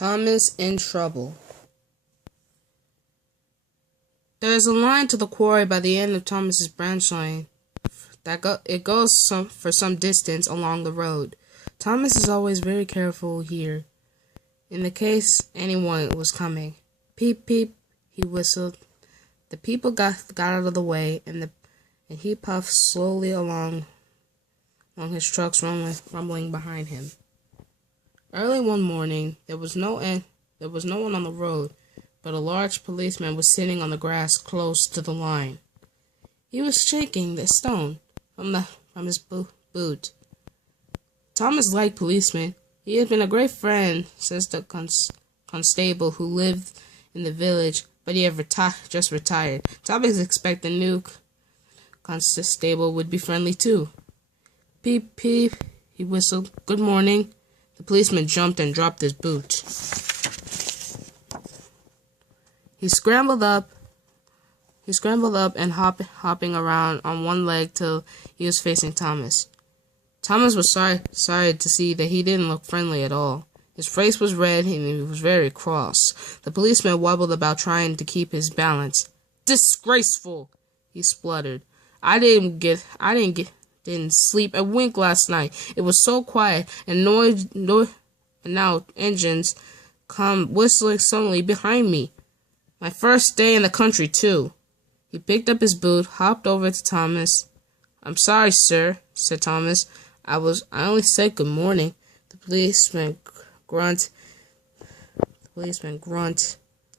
Thomas in trouble. There is a line to the quarry by the end of Thomas's branch line. It goes for some distance along the road. Thomas is always very careful here, in the case anyone was coming. Peep, peep, he whistled. The people got out of the way, and he puffed slowly along his trucks rumbling behind him. Early one morning, there was no one on the road, but a large policeman was sitting on the grass close to the line. He was shaking the stone from his boot. Thomas liked policemen. He had been a great friend since the constable who lived in the village, but he had just retired. Thomas expected the new constable would be friendly too. Peep, peep, he whistled. Good morning. The policeman jumped and dropped his boot. He scrambled up and hopping around on one leg till he was facing Thomas. Thomas was sorry to see that he didn't look friendly at all. His face was red and he was very cross. The policeman wobbled about trying to keep his balance. Disgraceful, he spluttered. I didn't sleep a wink last night. It was so quiet, and now engines come whistling suddenly behind me. My first day in the country, too. He picked up his boot, hopped over to Thomas. I'm sorry, sir, said Thomas. I only said good morning. The policeman grunt,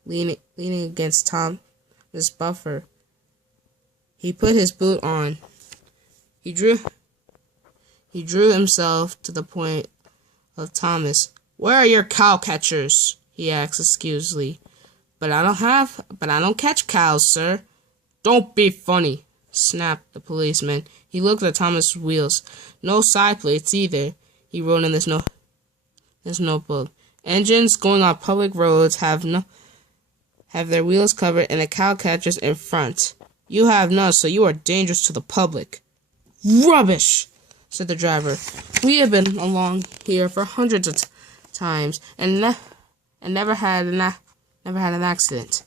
leaning against Thomas' buffer. He put his boot on. He drew himself to the point of Thomas. Where are your cow catchers? He asked excusingly. But I don't catch cows, sir. Don't be funny, snapped the policeman. He looked at Thomas' wheels. No side plates either, he wrote in this notebook. Engines going on public roads have their wheels covered and the cow catchers in front. You have none, so you are dangerous to the public. Rubbish, said the driver. We have been along here for hundreds of times and never had an accident.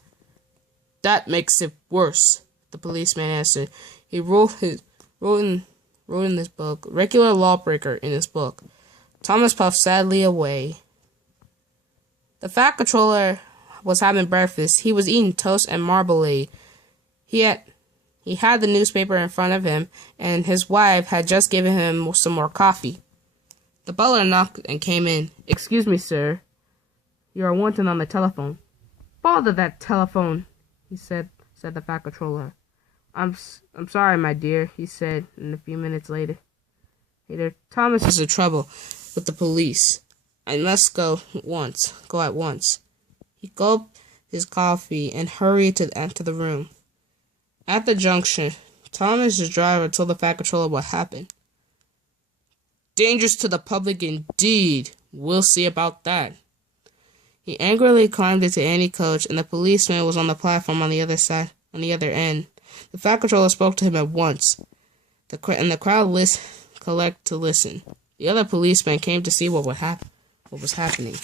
That makes it worse, the policeman answered. He wrote in this book, regular lawbreaker in his book. Thomas puffed sadly away. The fat controller was having breakfast. He was eating toast and marmalade. He had the newspaper in front of him, and his wife had just given him some more coffee. The butler knocked and came in. Excuse me, sir. You are wanted on the telephone. Bother that telephone, he said the fat controller. I'm sorry, my dear, he said, and a few minutes later, Thomas is in trouble with the police. I must go at once. He gulped his coffee and hurried to enter the room. At the junction, Thomas' driver told the fat controller what happened. Dangerous to the public indeed. We'll see about that. He angrily climbed into any coach, and the policeman was on the platform on the other end. The fat controller spoke to him at once, and the crowd collected to listen. The other policeman came to see what was happening.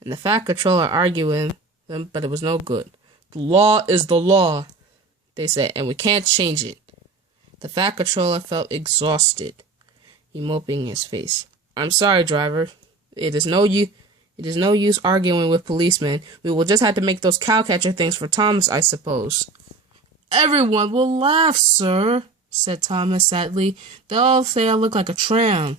And the fat controller argued with them, but it was no good. The law is the law, they said, and we can't change it. The fat controller felt exhausted. He mopping his face. I'm sorry, driver. It is no use arguing with policemen. We will just have to make those cowcatcher things for Thomas, I suppose. Everyone will laugh, sir, said Thomas sadly. They'll all say I look like a tram.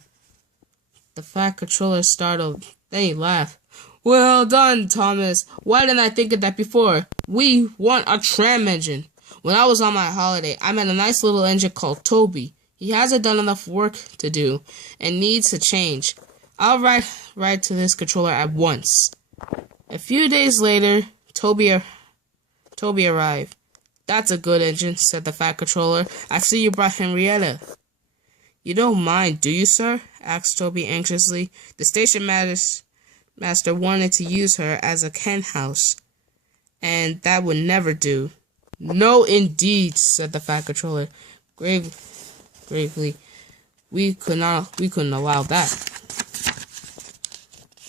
The fat controller startled. Then he laughed. Well done, Thomas. Why didn't I think of that before? We want a tram engine. When I was on my holiday, I met a nice little engine called Toby. He hasn't done enough work to do and needs to change. I'll write to this controller at once. A few days later, Toby arrived. That's a good engine, said the fat controller. I see you brought Henrietta. You don't mind, do you, sir? Asked Toby anxiously. The station master wanted to use her as a hen house, and that would never do. No, indeed, said the fat controller gravely. We couldn't allow that.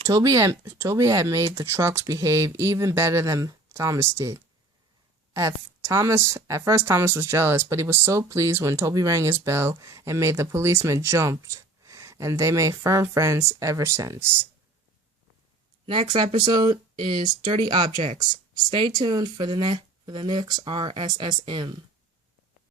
Toby had made the trucks behave even better than Thomas did. At first Thomas was jealous, but he was so pleased when Toby rang his bell and made the policeman jump, and they made firm friends ever since. Next episode is Dirty Objects. Stay tuned for the next RSSM.